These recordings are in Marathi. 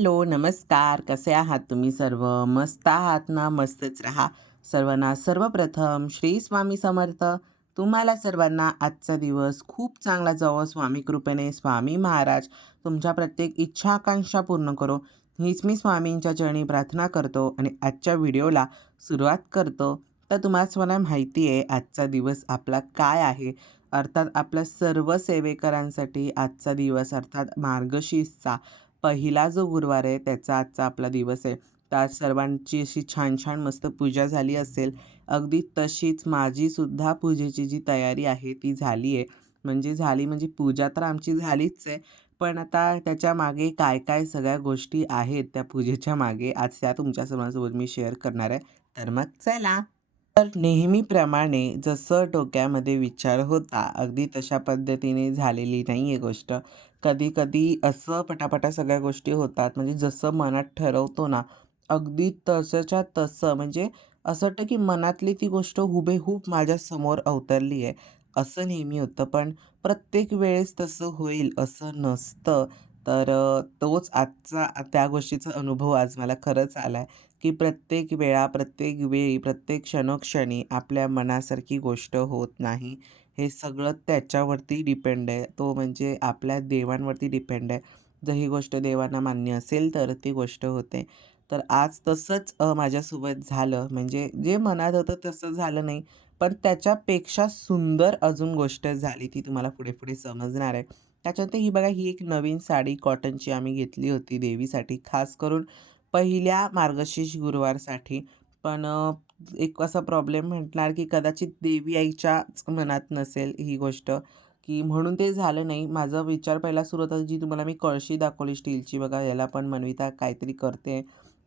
हॅलो नमस्कार. कसे आहात तुम्ही सर्व? मस्त आहात ना? मस्तच राहा. सर्वांना सर्वप्रथम श्री स्वामी समर्थ. तुम्हाला सर्वांना आजचा दिवस खूप चांगला जावं. स्वामी कृपेने स्वामी महाराज तुमच्या प्रत्येक इच्छा आकांक्षा पूर्ण करो. हीच मी स्वामींच्या चरणी प्रार्थना करतो आणि आजच्या व्हिडिओला सुरुवात करतो. तर तुम्हाला मला माहिती आहे आजचा दिवस आपला काय आहे? अर्थात आपल्या सर्व सेवेकरांसाठी आजचा दिवस अर्थात मार्गशीर्षचा. पहिला जो गुरुवार आहे त्याचा आजचा आपला दिवस आहे. तर आज सर्वांची अशी छान छान मस्त पूजा झाली असेल. अगदी तशीच माझीसुद्धा पूजेची जी तयारी आहे ती झाली आहे. म्हणजे झाली म्हणजे पूजा तर आमची झालीच आहे. पण आता त्याच्यामागे काय काय सगळ्या गोष्टी आहेत त्या पूजेच्या मागे आज त्या तुमच्या सर्वांसोबत मी शेअर करणार आहे. तर मग चला. तर नेहमीप्रमाणे जसं डोक्यामध्ये विचार होता अगदी तशा पद्धतीने झालेली नाही आहे गोष्ट. कधी कधी असं पटापटा सगळ्या गोष्टी होतात. म्हणजे जसं मनात ठरवतो ना अगदी तसंच्या तसं. म्हणजे असं वाटतं की मनातली ती गोष्ट हुबेहूब माझ्यासमोर अवतरली आहे. असं नेहमी होतं. पण प्रत्येक वेळेस तसं होईल असं नसतं. तर तोच आजचा त्या गोष्टीचा अनुभव आज मला खरंच आला आहे की प्रत्येक वेळा प्रत्येक वेळी प्रत्येक क्षणोक्षणी आपल्या मनासारखी गोष्ट होत नाही. हे सगळं त्याच्यावरती डिपेंड आहे. तो म्हणजे आपल्या देवांवरती डिपेंड आहे. जर ही गोष्ट देवांना मान्य असेल तर ती गोष्ट होते. तर आज तसंच माझ्यासोबत झालं. म्हणजे जे मनात होतं तसं झालं नाही. पण त्याच्यापेक्षा सुंदर अजून गोष्ट झाली ती तुम्हाला पुढे पुढे समजणार आहे. त्याच्यानंतर ही बघा ही एक नवीन साडी कॉटनची आम्ही घेतली होती देवीसाठी. खास करून पहिल्या मार्गशीर्ष गुरुवारसाठी. पण एक असा प्रॉब्लेम म्हटणार की कदाचित देवी आईच्याच मनात नसेल ही गोष्ट. की म्हणून ते झालं नाही. माझा विचार पहिला सुरू होता जी तुम्हाला मी कळशी दाखवली स्टीलची बघा याला पण मनविता काहीतरी करते.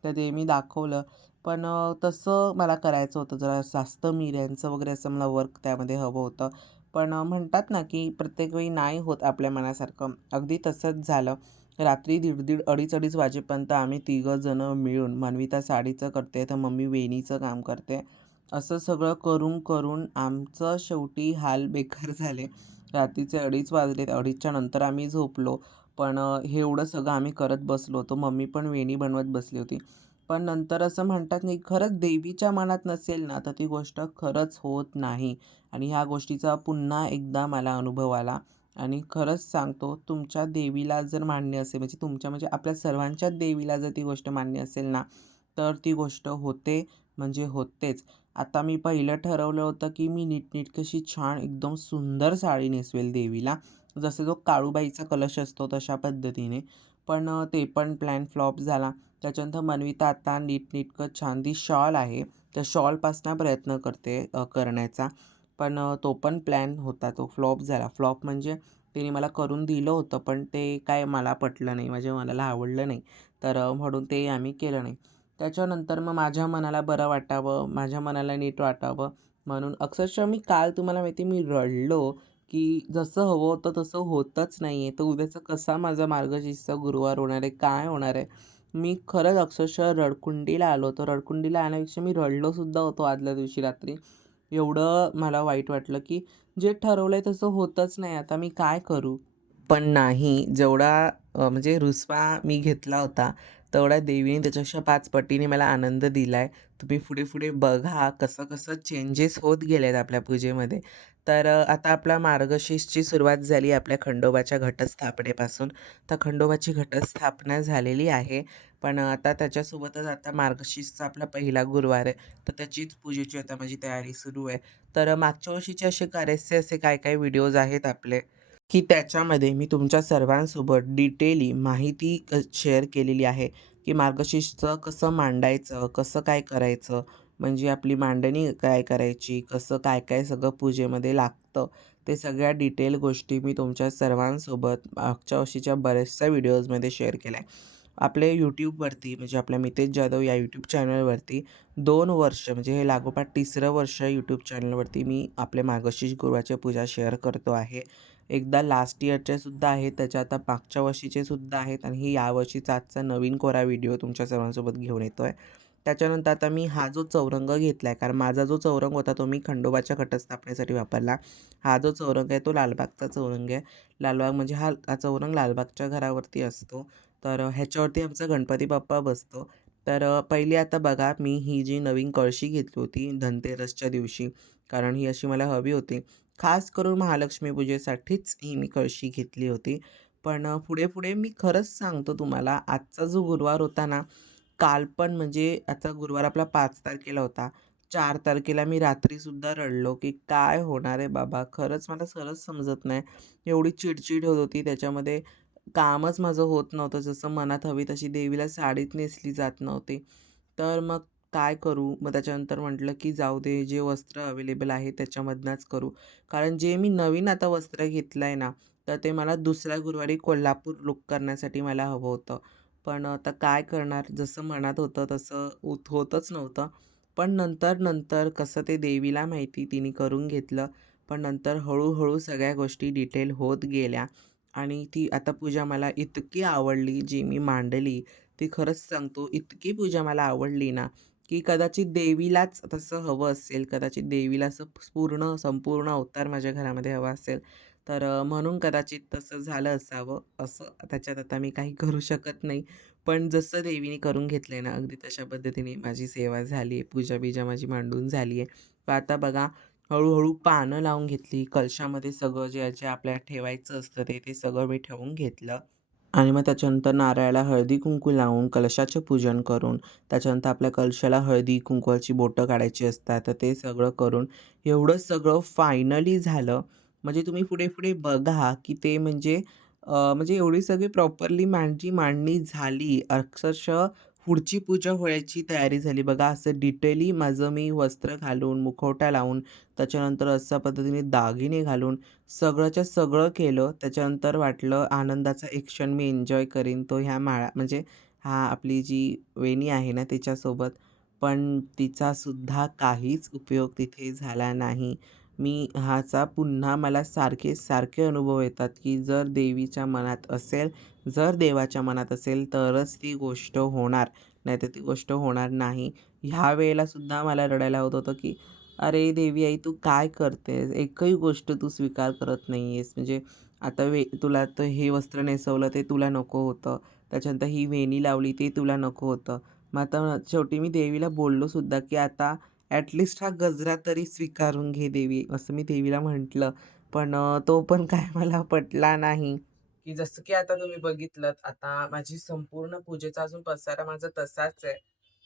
तर ते मी दाखवलं. पण तसं मला करायचं होतं. जरा जास्त मिऱ्यांचं वगैरे असं मला वर्क त्यामध्ये हवं होतं. पण म्हणतात ना की प्रत्येक वेळी नाही होत आपल्या मनासारखं. अगदी तसंच झालं. रात्री दीड दीड अडीच अडीच वाजेपर्यंत आम्ही तिघंजणं मिळून मानविता साडीचं करते तर मम्मी वेणीचं काम करते. असं सगळं करून करून आमचं शेवटी हाल बेकार झाले. रात्रीचे अडीच वाजले अडीचच्या नंतर आम्ही झोपलो पण हे एवढं सगळं आम्ही करत बसलो. होतो मम्मी पण वेणी बनवत बसली होती. पण नंतर असं म्हणतात नाही खरंच देवीच्या मनात नसेल ना तर ती गोष्ट खरंच होत नाही. आणि ह्या गोष्टीचा पुन्हा एकदा मला अनुभव आला. आणि खरंच सांगतो तुमच्या देवीला जर मान्य असेल म्हणजे तुमच्या म्हणजे आपल्या सर्वांच्या देवीला जर ती गोष्ट मान्य असेल ना तर ती गोष्ट होते म्हणजे होतेच. आता मी पहिलं ठरवलं होतं की मी नीटनीटकशी छान एकदम सुंदर साडी नेसवेल देवीला. जसं जो काळूबाईचा कलश असतो तशा पद्धतीने. पण ते पण प्लॅन फ्लॉप झाला. त्याच्यानंतर मनविता आता नीटनीटकं छान ती शॉल आहे. त्या शॉलपासून प्रयत्न करते करण्याचा. पण तो पण प्लॅन होता तो फ्लॉप झाला. फ्लॉप म्हणजे तिने मला करून दिलं होतं पण ते काय मला पटलं नाही म्हणजे मनाला आवडलं नाही. तर म्हणून ते आम्ही केलं नाही. त्याच्यानंतर मग माझ्या मनाला बरं वाटावं माझ्या मनाला नीट वाटावं म्हणून अक्षरशः मी काल तुम्हाला माहिती मी रडलो की जसं हवं होतं तसं होतच नाही आहे तर उद्याचा कसा माझा मार्गशीर्षचा गुरुवार होणार आहे? काय होणार आहे? मी खरंच अक्षरशः रडकुंडीला आलो होतो. रडकुंडीला आल्यापेक्षा मी रडलोसुद्धा होतो आदल्या दिवशी रात्री. एवढं मला वाईट वाटलं की जे ठरवलं आहे तसं होतच नाही. आता मी काय करू? पण नाही जेवढा म्हणजे रुसवा मी घेतला होता तेवढा देवीने त्याच्यापेक्षा पाच पटीने मला आनंद दिला आहे तुम्ही पुढे पुढे बघा कसं कसं चेंजेस होत गेले आहेत आपल्या पूजेमध्ये. तर आता आपला मार्गशीर्षची सुरुवात झाली आपल्या खंडोबाच्या घटस्थापनेपासून. तर खंडोबाची घटस्थापना झालेली आहे. पण आता त्याच्यासोबतच आता मार्गशीर्षचा आपला पहिला गुरुवार आहे. तर त्याचीच पूजेची आता माझी तयारी सुरू आहे. तर मागच्या वर्षीचे असे बरेचसे असे काय काय व्हिडिओज आहेत आपले? की त्याच्यामध्ये मी तुमच्या सर्वांसोबत डिटेली माहिती शेअर केलेली आहे. की मार्गशीर्षचं कसं मांडायचं कसं काय करायचं म्हणजे आपली मांडणी काय करायची कसं काय काय सगळं पूजेमध्ये लागतं ते सगळ्या डिटेल गोष्टी मी तुमच्या सर्वांसोबत मागच्या वर्षीच्या बऱ्याचशा व्हिडिओजमध्ये शेअर केल्या आहे. आपले यूट्यूबवरती म्हणजे आपल्या मितेश जाधव या यूट्यूब चॅनलवरती दोन वर्ष म्हणजे हे लागोपाठ तिसरं वर्ष यूट्यूब चॅनलवरती मी आपले मार्गशीर्ष गुरुवारच्या पूजा शेअर करतो आहे. एकदा लास्ट इयरचे सुद्धा आहेत त्याच्या आता मागच्या वर्षीचे सुद्धा आहेत आणि ही यावर्षीचा आजचा नवीन कोरा व्हिडिओ तुमच्या सर्वांसोबत घेऊन येतो आहे त्याच्यानंतर आता मी हा जो चौरंग घेतला आहे कारण माझा जो चौरंग होता तो मी खंडोबाच्या घटस्थापनेसाठी वापरला. हा जो चौरंग आहे तो लालबागचा चौरंग आहे. लालबाग म्हणजे हा हा चौरंग लालबागच्या घरावरती असतो. तर अ, ह्याच्यावरती आमचा गणपती बाप्पा बसतो. तर अ, पहिली आता बघा मी ही जी नवीन कळशी घेतली होती धनतेरसच्या दिवशी, कारण ही अशी मला हवी होती. खास करून महालक्ष्मी पूजेसाठीच ही मी कळशी घेतली होती. पण अ, पुढे-पुढे मी खरंच सांगतो तुम्हाला आजचा जो गुरुवार होता ना, काल पण म्हणजे आता गुरुवार आपला 5 तारखेला होता. 4 तारखेला मी रात्रीसुद्धा रडलो, की काय होणार आहे बाबा? खरंच मला खरंच समजत नाही. एवढी चिड होत होती त्याच्यामध्ये कामच माझं होत नव्हतं. जसं मनात हवी तशी देवीला साडीत नेसली जात नव्हती. तर मग काय करू? मग त्याच्यानंतर म्हटलं, की जाऊ दे जे वस्त्र अवेलेबल आहे त्याच्यामधनंच करू. कारण जे मी नवीन आता वस्त्र घेतलं आहे ना, तर ते मला दुसऱ्या गुरुवारी कोल्हापूर लूक करण्यासाठी मला हवं होतं. पण आता काय करणार? जसं मनात होतं तसं उत होतच नव्हतं. पण नंतर-नंतर कसं ते देवीला माहिती तिने करून घेतलं. पण नंतर हळूहळू सगळ्या गोष्टी डिटेल होत गेल्या. आणि ती आता पूजा मला इतकी आवडली जी मी मांडली, ती खरंच सांगतो इतकी पूजा मला आवडली ना, की कदाचित देवीलाच तसं हवं असेल, कदाचित देवीला असं पूर्ण संपूर्ण अवतार माझ्या घरामध्ये हवा असेल, तर म्हणून कदाचित तसं झालं असावं. असं त्याच्यात आता मी काही करू शकत नाही. पण जसं देवीने करून घेतलं आहे ना, अगदी तशा पद्धतीने माझी सेवा झाली आहे, पूजा-बिजा माझी मांडून झाली आहे. आता बघा हळूहळू पानं लावून घेतली. कलशामध्ये सगळं जे जे आपल्याला ठेवायचं असतं ते, ते सगळं मी ठेवून घेतलं. आणि मग त्याच्यानंतर नारळाला हळदी-कुंकू लावून, कलशाचं पूजन करून, त्याच्यानंतर आपल्या कलशाला हळदी-कुंकवाची बोटं काढायची असतात, तर ते सगळं करून एवढं सगळं फायनली झालं. म्हणजे तुम्ही पुढे-पुढे बघा, की ते म्हणजे म्हणजे एवढी सगळी प्रॉपरली मांडची मांडणी झाली. अक्षरशः पुढची पूजा होळ्याची तयारी झाली. बघा असं डिटेली माझं मी वस्त्र घालून, मुखवटा लावून, त्याच्यानंतर अशा पद्धतीने दागिने घालून सगळंच्या सगळं केलं. त्याच्यानंतर वाटलं आनंदाचा एक क्षण मी एन्जॉय करीन तो ह्या माळा म्हणजे हा आपली जी वेणी आहे ना तिच्यासोबत. पण तिचासुद्धा काहीच उपयोग तिथे झाला नाही. मी ह्याचा पुन्हा मला सारखे-सारखे अनुभव येतात, की जर देवीच्या मनात असेल, जर देवाच्या मनात असेल तरच ती गोष्ट होणार, नाहीतर ती गोष्ट होणार नाही. ह्या वेळेलासुद्धा मला रडायला होत होतं, की "अरे देवी आई तू काय करतेस? एकही गोष्ट तू स्वीकार करत नाही आहेस." म्हणजे आता वे तुला तर हे वस्त्र नेसवलं ते तुला नको होतं. त्याच्यानंतर ही वेणी लावली ते तुला नको होतं. मग आता शेवटी मी देवीला बोललो सुद्धा, की "आता ॲटलिस्ट हा गजरा तरी स्वीकारून घे देवी." असं मी देवीला म्हटलं. पण तो पण काय मला पटला नाही. की जसं की आता तुम्ही बघितलंत, आता माझी संपूर्ण पूजेचा अजून पसारा माझा तसाच आहे.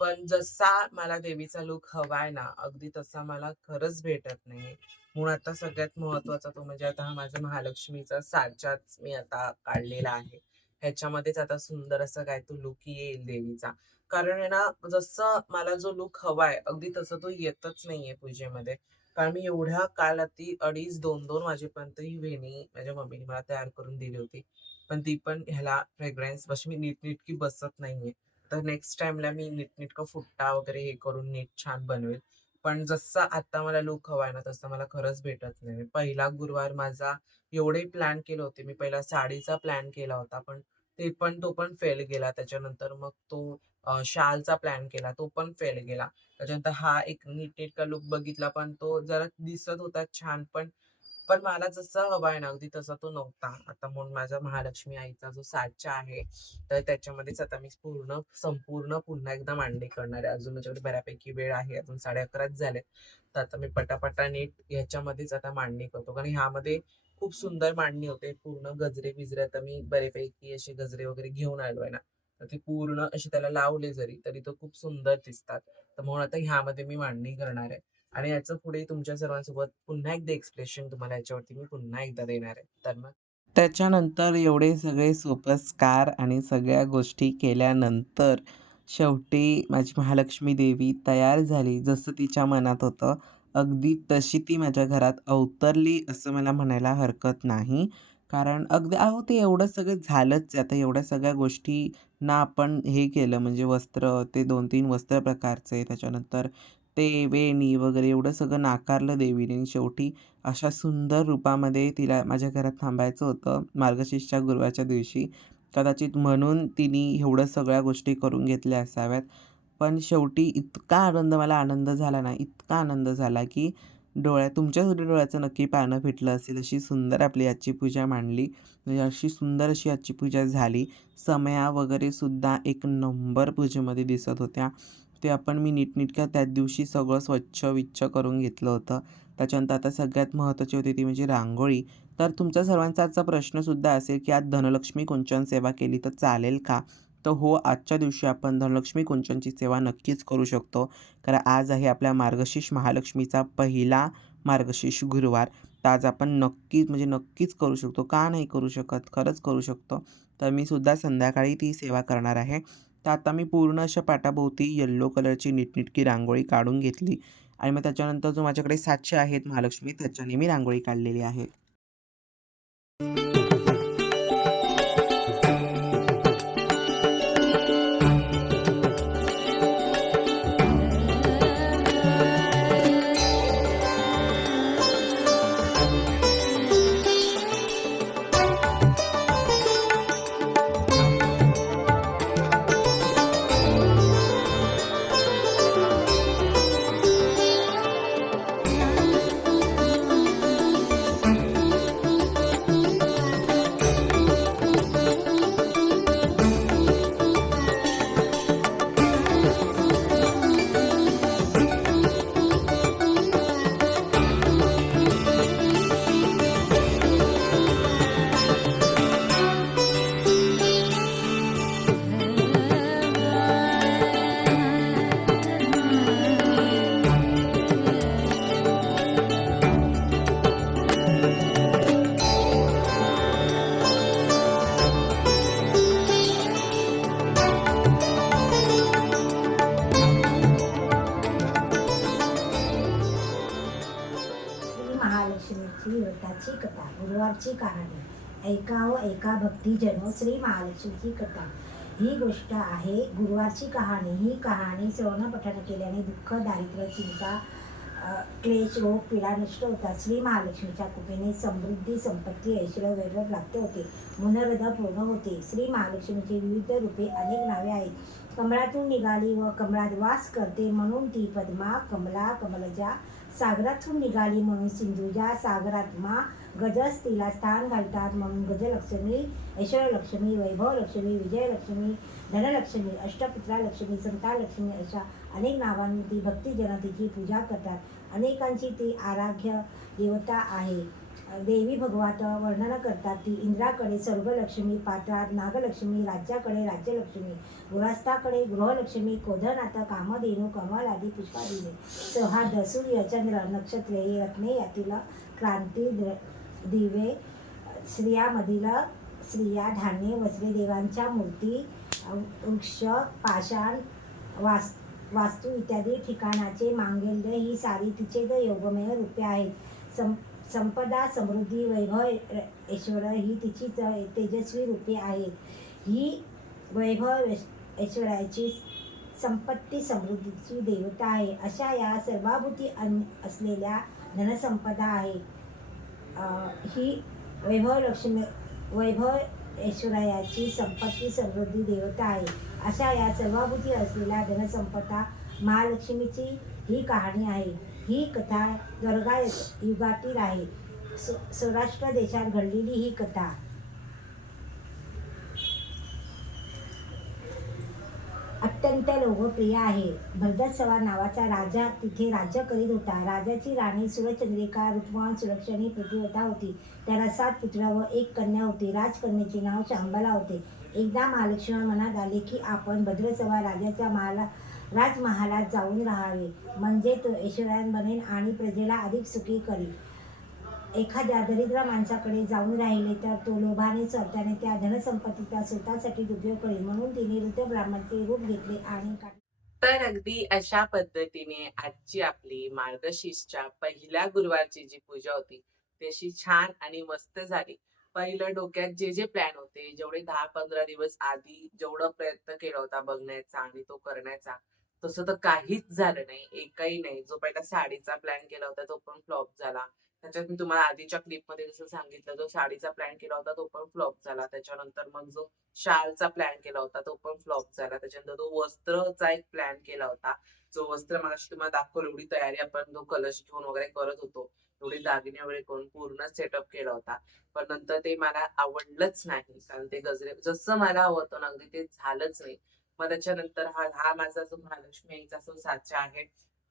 पण जसा मला देवीचा लुक हवाय ना, अगदी तसा मला खरंच भेटत नाही. म्हणून आता सगळ्यात महत्त्वाचा तो म्हणजे आता हा माझा महालक्ष्मीचा साचाच मी आता काढलेला आहे. ह्याच्यामध्येच आता सुंदर असं काय तो लुक येईल देवीचा. कारण आहे ना, जसं मला जो लुक हवाय, अगदी तसं तो येतच नाहीये पूजेमध्ये. कारण मी एवढ्या काल ती अडीच दोन दोन वाजेपर्यंत ही वेणी माझ्या मम्मीने मला तयार करून दिली होती. पण ती पण ह्याला फ्रेग्रन्स अशी मी नीटनीटकी बसत नाहीये. तर नेक्स्ट टाइमला मी नीटनेटकं फुट्टा वगैरे हे करून नीट छान बनवेल. पण जसं आता मला लुक हवाय ना, तसं मला खरंच भेटत नाही. पहिला गुरुवार माझा एवढे प्लॅन केले होते. मी पहिला साडीचा प्लॅन केला होता, पण ते पण तो पण फेल गेला. त्याच्यानंतर मग तो शालचा प्लॅन केला, तो पण फेल गेला. त्याच्यानंतर हा एक नीटनेटका लुक बघितला, पण तो जरा दिसत होता छान, पण पण मला जसा हवा आहे ना, अगदी तसा तो नव्हता. आता म्हणून माझा महालक्ष्मी आईचा जो साचा आहे, तर त्याच्यामध्येच आता मी पूर्ण संपूर्ण पुन्हा एकदा मांडणी करणार आहे. अजून माझ्याकडे बऱ्यापैकी वेळ आहे. अजून साडे अकराच झाले तर आता मी पटापटा नीट ह्याच्यामध्येच आता मांडणी करतो. कारण ह्यामध्ये खूप सुंदर मांडणी होते. पूर्ण गजरे-बिजरे आता मी बऱ्यापैकी असे गजरे वगैरे घेऊन आलो आहे ना, तर ते पूर्ण असे त्याला लावले जरी, तरी तो खूप सुंदर दिसतात. तर म्हणून आता ह्यामध्ये मी मांडणी करणार आहे. आणि याचं पुढे तुमच्या सर्वांसोबत पुन्हा एकदा एक्सप्रेशन तुम्हाला याच्यावरती मी पुन्हा एकदा देणार आहे. तर मग त्याच्यानंतर एवढे सगळे सोपस्कार आणि सगळ्या गोष्टी केल्यानंतर शेवटी माझी महालक्ष्मी देवी तयार झाली. जसं तिच्या मनात होतं, अगदी तशी ती माझ्या घरात अवतरली असं मला म्हणायला हरकत नाही. कारण अगदी अहो, ते एवढं सगळं झालंच आहे. आता एवढ्या सगळ्या गोष्टींना आपण हे केलं म्हणजे वस्त्र, ते 2-3 वस्त्र प्रकारचे, त्याच्यानंतर ते वेणी वगैरे एवढं सगळं नाकारलं देवीने आणि शेवटी अशा सुंदर रूपामध्ये तिला माझ्या घरात थांबायचं होतं मार्गशीर्षच्या गुरुवारच्या दिवशी. कदाचित म्हणून तिने एवढं सगळ्या गोष्टी करून घेतल्या असाव्यात. पण शेवटी इतका आनंद मला आनंद झाला ना, इतका आनंद झाला, की डोळ्या तुमच्यासुद्धा डोळ्याचं नक्की पानं फिटलं असेल अशी सुंदर आपली आजची पूजा मांडली. म्हणजे अशी सुंदर अशी आजची पूजा झाली. समया वगैरे सुद्धा एक नंबर पूजेमध्ये दिसत होत्या. ते आपण मी नीटनीटक्या त्याच दिवशी सगळं स्वच्छ विच्छ करून घेतलं होतं. त्याच्यानंतर आता सगळ्यात महत्त्वाची होती ती म्हणजे रांगोळी. तर तुमचा सर्वांचा आजचा प्रश्नसुद्धा असेल की आज धनलक्ष्मी कुंचन सेवा केली तर चालेल का? तर हो आजच्या दिवशी आपण धनलक्ष्मी कुंचनची सेवा नक्कीच करू शकतो. कारण आज आहे आपल्या मार्गशीर्ष महालक्ष्मीचा पहिला मार्गशीर्ष गुरुवार. तर आज आपण नक्कीच म्हणजे नक्कीच करू शकतो. का नाही करू शकत? खरंच करू शकतो. तर मी सुद्धा संध्याकाळी ती सेवा करणार आहे. तर आता मी पूर्ण अशा पाटाभोवती येल्लो कलरची नीटनिटकी रांगोळी काढून घेतली. आणि मग त्याच्यानंतर जो माझ्याकडे सातशे आहेत महालक्ष्मी त्याच्याने मी रांगोळी काढलेली आहे. कथा कहाणी ऐकावं ऐका भक्तीजनो श्री महालक्ष्मीची कथा. ही गोष्ट आहे गुरुवारची कहाणी. ही कहाणी श्रवण पठण केल्याने दुःख दारिद्र्य चिंता क्लेश रोग पीडा नष्ट होतात. श्री महालक्ष्मीच्या कृपेने समृद्धी संपत्ती ऐश्वर वैभव प्राप्त होते. मनोरथ पूर्ण होते. श्री महालक्ष्मीची विविध रूपे अनेक नावे आहेत. कमळातून निघाली व कमळात वास करते म्हणून ती पद्मा कमला कमलजा सागरातून निघाली म्हणून सिंधुजा सागरात मा गजस तिला स्थान घालतात. म्हणून गजलक्ष्मी ऐश्वर्यलक्ष्मी वैभवलक्ष्मी विजयलक्ष्मी धनलक्ष्मी अष्टपुत्रा लक्ष्मी संतालक्ष्मी अशा अनेक नावांनी ती भक्तिजन तिची पूजा करतात. अनेकांची ती आराध्य देवता आहे. देवी भगवात वर्णन करतात. ती इंद्राकडे स्वर्गलक्ष्मी पात्रात नागलक्ष्मी राज्याकडे राज्यलक्ष्मी गृहस्थाकडे गृहलक्ष्मी कोधनाथ कामधेनू कमल आदी पुष्पादिने सहा सूर्य चंद्र नक्षत्रे रत्ने यातील क्रांती दिवे स्त्रियामधील स्त्रिया धान्य वस्त्रे देवांच्या मूर्ती वृक्ष पाषाण वास वास्तू इत्यादी ठिकाणाचे मांगल्य ही सारी तिचे द योगमेय रूपे आहेत. सं संपदा समृद्धी वैभव ऐश्वर ही तिची तेजस्वी रूपे आहेत. ही वैभव ऐश्वराची ऐश्वर्याची संपत्ती समृद्धीची देवता आहे. अशा या सर्वाभूती अन असलेल्या धनसंपदा आहे ही वैभव लक्ष्मी वैभव ऐश्वर्याची संपत्ती समृद्धी देवता आहे. अशा या सर्वाभूती असलेल्या धनसंपदा महालक्ष्मीची ही कहाणी आहे. ही कथा दुर्गा युगातील आहे. सौराष्ट्र देशात घडलेली ही कथा. अत्यंत लोकप्रिय आहे. भरदत्सवा नावाचा राजा तिथे राज्य करीत होता. राजाची राणी सुरचंद्रिका रुक्मान सुलक्षणी प्रतिवता होती. त्याला सात पुत्र व एक कन्या होती. राजकन्याचे नाव शांबला होते. एकदा महालक्ष्मी मनात आले की आपण भद्रसवा राजाच्या महाला राजमहालात जाऊन राहावे. म्हणजे तो ऐश्वर्यान बनेल आणि प्रजेला अधिक सुखी करेल. एखाद्या दरिद्र माणसाकडे जाऊन राहिले तर तो लोभाने स्वतःने त्या धनसंपत्तीचा स्वतःसाठी उपयोग करेल. म्हणून तिने ऋत ब्राह्मणचे रूप घेतले आणि तर अगदी अशा पद्धतीने आजची आपली मार्गशीर्षच्या पहिल्या गुरुवारची जी पूजा होती तशी छान आणि मस्त झाली. पहिलं डोक्यात जे जे प्लॅन होते जेवढे दहा पंधरा दिवस आधी जेवढा प्रयत्न केला होता बघण्याचा आणि तो करण्याचा तसं तर काहीच झालं नाही एकही नाही जो पहिला साडीचा प्लॅन केला होता तो पण फ्लॉप झाला त्याच्यात मी तुम्हाला आधीच्या क्लिपमध्ये जसं सांगितलं जो साडीचा प्लॅन केला होता तो पण फ्लॉप झाला. त्याच्यानंतर मग जो शालचा प्लॅन केला होता तो पण फ्लॉप झाला. त्याच्यानंतर जो वस्त्रचा एक प्लॅन केला होता. जो वस्त्र मला तुम्हाला दाखवलं एवढी तयारी आपण जो कलश घेऊन वगैरे करत होतो. एवढे दागिने वगैरे करून पूर्ण सेटअप केला होता. पण नंतर ते मला आवडलंच नाही. कारण ते गजरे जसं मला हवं होतं ना अगदी ते झालंच नाही. मग त्याच्यानंतर हा हा माझा जो महालक्ष्मी आईचा जो साचा आहे,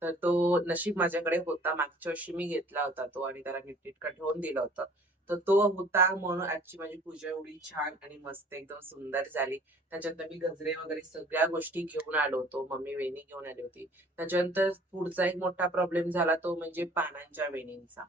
तर तो नशीब माझ्याकडे होता. मागच्या वर्षी मी घेतला होता तो आणि त्याला नीटनेटकं ठेवून दिलं होतं. तर तो होता म्हणून आजची माझी पूजा एवढी छान आणि मस्त एकदम सुंदर झाली. त्याच्यानंतर मी गजरे वगैरे सगळ्या गोष्टी घेऊन आलो होतो. मम्मी वेणी घेऊन आली होती. त्याच्यानंतर पुढचा एक मोठा प्रॉब्लेम झाला तो म्हणजे पानांच्या वेणींचा.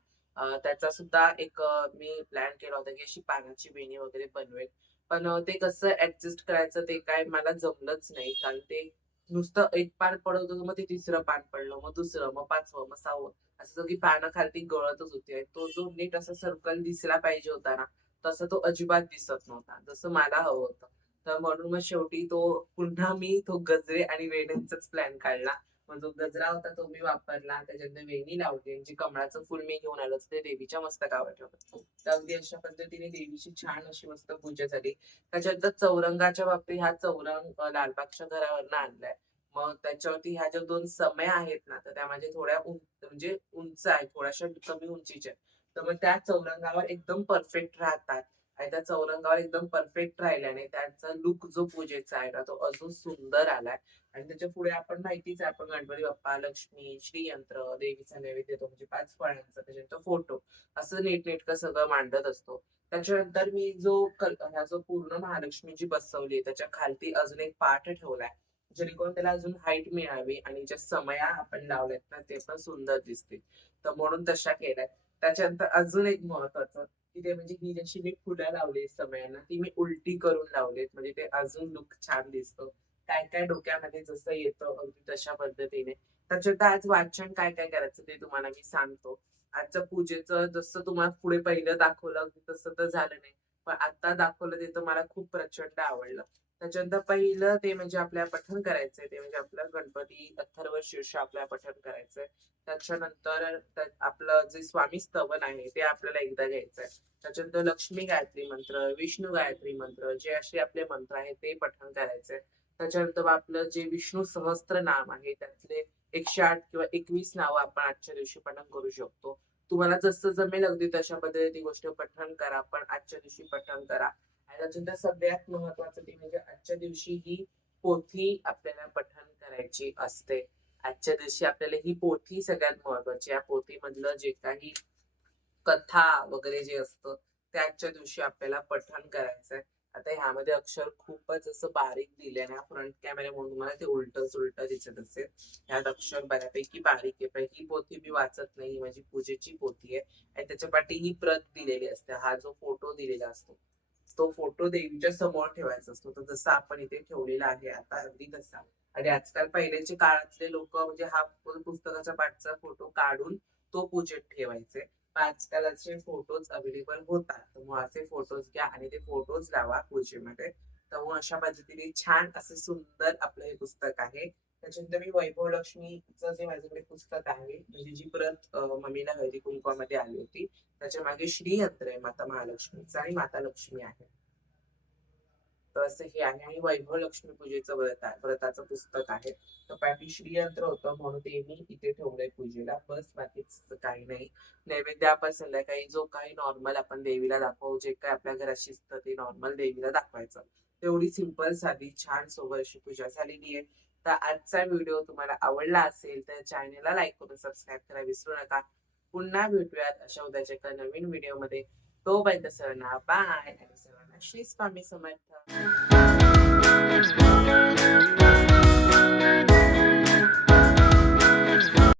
त्याचा सुद्धा एक मी प्लॅन केला होता, की अशी पानाची वेणी वगैरे बनवेल. पण ते कसं ऍडजस्ट करायचं ते काय मला जमलंच नाही. कारण ते नुसतं एक पान पडत होतं, मग ते तिसरं पान पडलं, मग दुसरं, मग पाचवं, मग सहावं असं सगळी पानं खालती गळतच होती. आणि तो जो नीट असा सर्कल दिसला पाहिजे होता ना, तसा तो अजिबात दिसत नव्हता. जसं मला हवं होतं. तर म्हणून मग शेवटी तो पुन्हा मी तो गजरे आणि वेण्यांचाच प्लॅन काढला. मग जो गजरा होता तो मी वापरला. त्याच्यानंतर वेणी लावली आणि जे कमळाचं फुल मी घेऊन आलो ते देवीच्या मस्तकावर ठेवलं. तर अगदी अशा पद्धतीने देवीची छान अशी मस्त पूजा झाली. त्याच्यानंतर चौरंगाच्या बाबतीत हा चौरंग लालबागच्या घरावरनं आणलाय. मग त्याच्यावरती ह्या ज्या दोन समया आहेत ना, तर त्या माझ्या थोड्या म्हणजे उंच आहेत, थोड्याशा कमी उंचीच्या तर मग त्या चौरंगावर एकदम परफेक्ट राहतात. आणि त्या चौरंगावर एकदम परफेक्ट राहिल्याने त्याचा लूक जो पूजेचा आहे ना, तो अजून सुंदर आलाय. आणि त्याच्या पुढे आपण माहितीच आहे आपण गणपती बाप्पा, लक्ष्मी, श्रीयंत्र, देवीचा नैवेद्य तो म्हणजे पाच फळांचा, त्याच्यानंतर फोटो असं नीटनेटकं सगळं मांडत असतो. त्याच्यानंतर मी जो हा जो पूर्ण महालक्ष्मी जी बसवली त्याच्या खालती अजून एक पाठ ठेवलाय. जेणेकरून त्याला अजून हाईट मिळावी आणि ज्या समया आपण लावल्यात ना, ते पण सुंदर दिसतील. तर म्हणून तशा केल्या त्याच्यानंतर अजून एक महत्वाचं, तिथे म्हणजे ही जशी मी फुलं लावली सगळ्यांना ती मी उलटी करून लावलीत. म्हणजे ते अजून लुक छान दिसतो काय-काय डोक्यामध्ये जसं येतं अगदी तशा पद्धतीने. त्याच्यात आज वाचन काय-काय करायचं ते तुम्हाला मी सांगतो. आजचं पूजेचं जसं तुम्हाला पुढे पहिलं दाखवलं तसं तर झालं नाही. पण आता दाखवलं ते तर मला खूप प्रचंड आवडलं. त्याच्यानंतर पहिलं ते म्हणजे आपल्याला पठण करायचंय ते म्हणजे आपलं गणपती अथर्व शीर्ष आपल्याला पठण करायचंय. त्याच्यानंतर आपलं जे स्वामी स्तवन आहे ते आपल्याला एकदा घ्यायचंय. त्याच्यानंतर लक्ष्मी गायत्री मंत्र, विष्णू गायत्री मंत्र जे असे आपले मंत्र आहेत ते पठण करायचंय. त्याच्यानंतर आपलं जे विष्णू सहस्त्रनाम आहे त्यातले 108 किंवा 21 नावं आपण आजच्या दिवशी पठण करू शकतो. तुम्हाला जसं जमेल अगदी तशा पद्धतीने ती गोष्ट पठण करा. पण आजच्या दिवशी पठण करा. आणि त्याच्यानंतर सगळ्यात महत्वाचं ते म्हणजे आजच्या दिवशी ही पोथी आपल्याला पठण करायची असते. आजच्या दिवशी आपल्याला ही पोथी सगळ्यात महत्वाची. या पोथीमधलं जे काही कथा वगैरे जे असतं, ते आजच्या दिवशी आपल्याला पठण करायचंय. आता ह्यामध्ये अक्षर खूपच असं बारीक दिले ना, फ्रंट कॅमेऱ्यामुळे तुम्हाला ते उलटं-सुलटं दिसत असेल. ह्यात अक्षर बऱ्यापैकी बारीक आहे. पण ही पोथी मी वाचत नाही. माझी पूजेची पोथी आहे. आणि त्याच्या पाठी ही प्रत दिलेली असते. हा जो फोटो दिलेला असतो, तो फोटो देवीच्या समोर ठेवायचा असतो. तर जसा आपण इथे ठेवलेला आहे आता अगदी तसा. आणि आजकाल पहिल्याच्या काळातले लोक म्हणजे हा पुस्तकाच्या पाठचा फोटो काढून तो पूजेत ठेवायचे. आजकाल असे फोटोज अवेलेबल होतात. तर मग असे फोटोज घ्या आणि ते फोटोज लावा पूजेमध्ये. तर मग अशा पद्धतीने छान असं सुंदर आपलं हे पुस्तक आहे. त्याच्यानंतर मी वैभव लक्ष्मीचं जे माझ्याकडे पुस्तक आहे, म्हणजे जी प्रत मम्मीला हळदी-कुंकवामध्ये आली होती, त्याच्यामागे श्रीयंत्र आहे माता महालक्ष्मीचं आणि माता लक्ष्मी आहे. तर असं हे आहे आणि वैभव लक्ष्मी पूजेचं व्रत आहे व्रताचं पुस्तक आहे. तर पाठी श्रीयंत्र होतं म्हणून ते मी इथे ठेवलंय पूजेला. बस बाकीच काही नाही. नैवेद्य आपण संध्याकाळी जो काही नॉर्मल आपण देवीला दाखवू, जे काही आपल्या घरात शिस्त ते नॉर्मल देवीला दाखवायचं. तेवढी सिंपल, साधी, छान सोबत अशी पूजा झालेली आहे. तर आजचा व्हिडिओ तुम्हाला आवडला असेल तर चॅनेलला लाईक करून सबस्क्राईब करायला विसरू नका. पुन्हा भेटूयात अशा उद्याच्या एका नवीन व्हिडिओमध्ये. तोपर्यंत सर्वांना बाय आणि सर्वांना श्री स्वामी समर्थ.